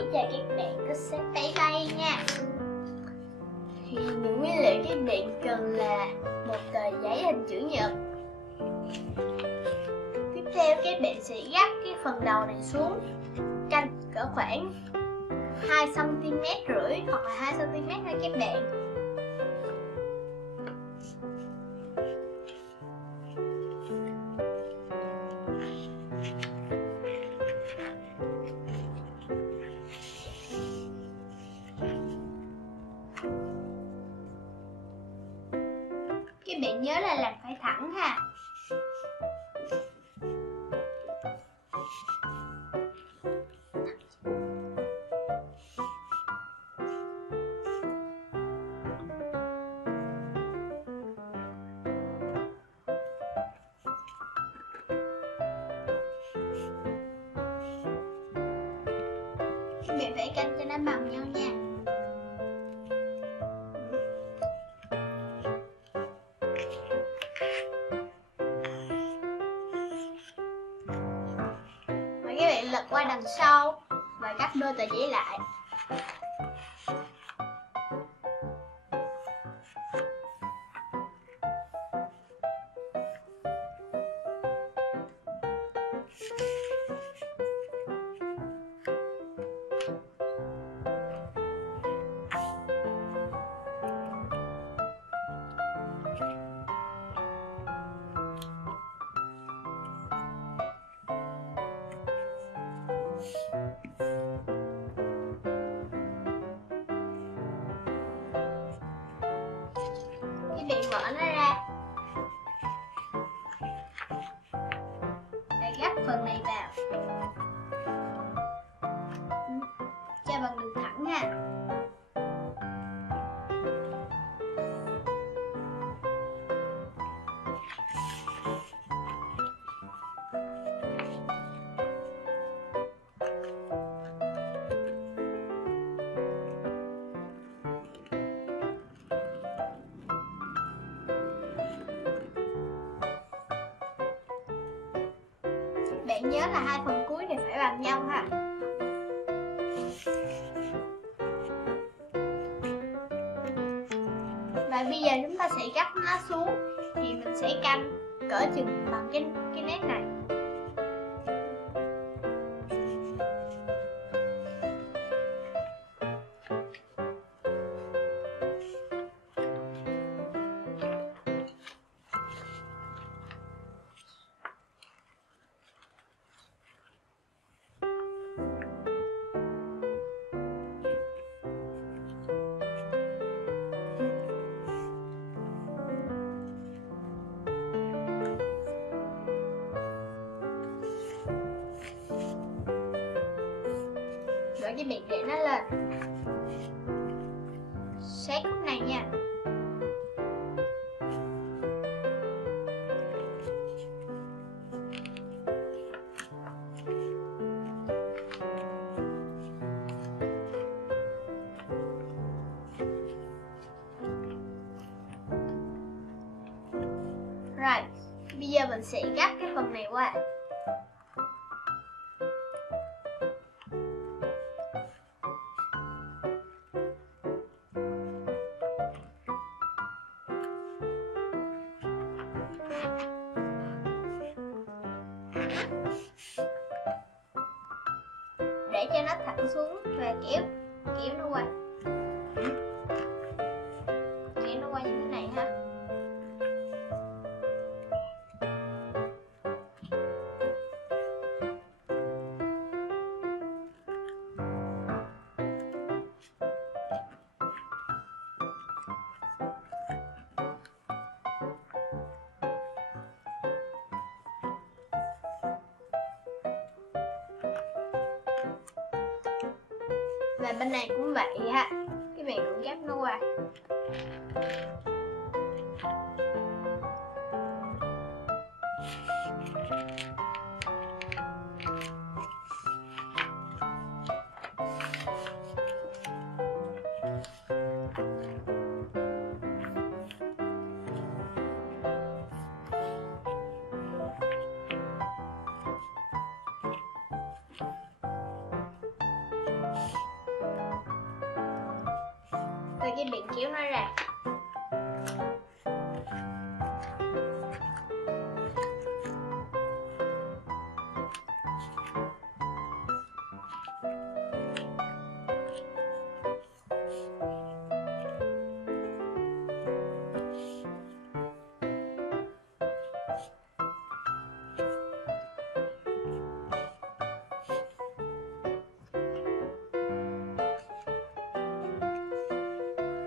chỉ cho các bạn cách xếp tẩy tay nha. Thì những nguyên liệu các bạn cần là một tờ giấy hình chữ nhật. Tiếp theo các bạn sẽ gấp cái phần đầu này xuống, canh cỡ khoảng 2,5 cm hoặc là 2 cm thôi các bạn. Các bạn nhớ là làm phải thẳng ha. Các bạn phải canh cho nó bằng nhau nha. Và các bạn lật qua đằng sau và gấp đôi tờ giấy lại. Các bạn mở nó ra để gấp phần này vào, cho bằng đường thẳng ha. Bạn nhớ là hai phần cuối này phải bằng nhau ha. Và bây giờ chúng ta sẽ gấp nó xuống, thì mình sẽ canh cỡ chừng bằng cái nét này. Rồi các bạn để nó lên sát khúc này nha. Rồi, bây giờ mình sẽ gấp cái phần này qua. Để cho nó thẳng xuống và kéo nó qua. Kéo nó qua như thế này ha. Và bên này cũng vậy ha, các bạn cũng gấp nó qua. cái biển kéo nó ra.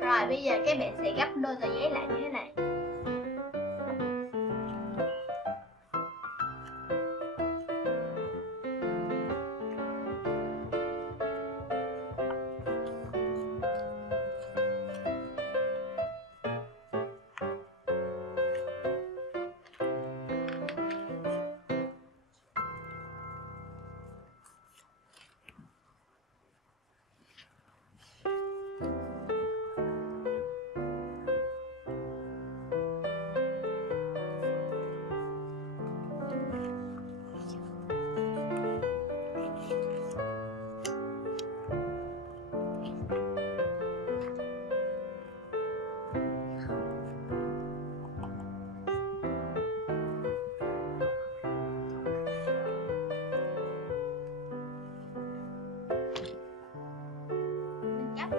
Rồi bây giờ các bạn sẽ gấp đôi tờ giấy lại như thế này.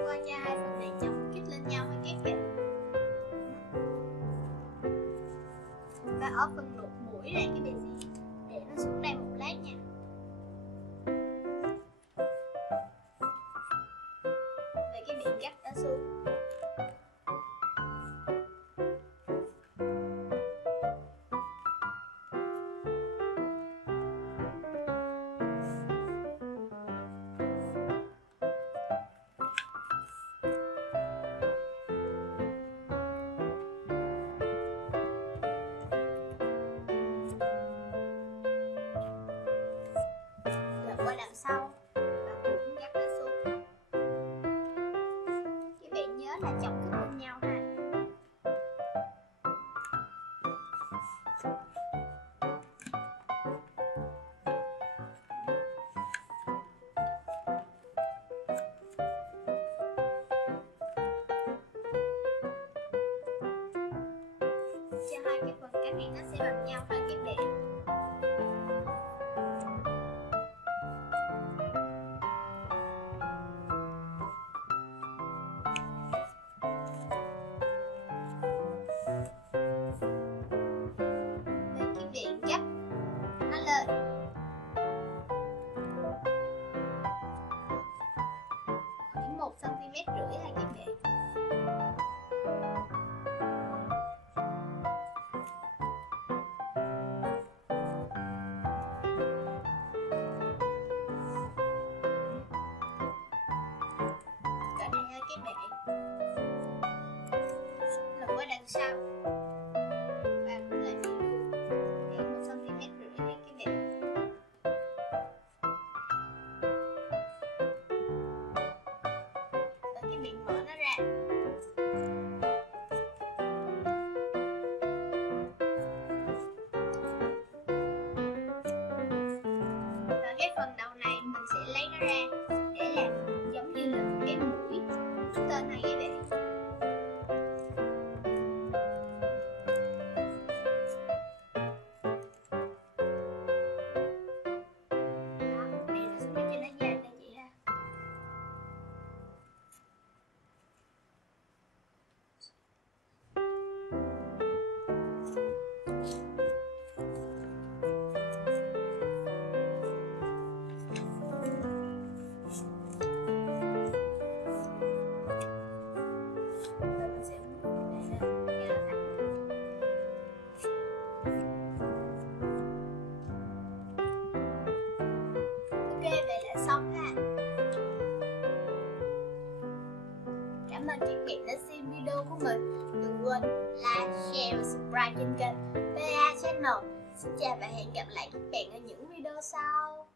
Qua nha, hai phần này chồng kít lên nhau hay các bạn. Và ở phần nút mũi này các bạn sẽ để nó xuống đây một lát nha. Và các bạn gấp nó xuống. Qua đằng sau và cũng gấp nó xuống. Các bạn nhớ là chồng kít lên nhau ha. Cho hai cái phần cánh này nó sẽ bằng nhau thôi các bạn. Gấp nó lên. Khoảng 1,5 cm hay các bạn. Cỡ này thôi các bạn. Lần qua đằng sau. Mình mở nó ra. Và cái phần đầu này mình sẽ lấy nó ra để làm giống như là một cái mũi tên này các bạn. Xong ha. Cảm ơn các bạn đã xem video của mình. Đừng quên like, share và subscribe trên kênh PA Channel. Xin chào và hẹn gặp lại các bạn ở những video sau.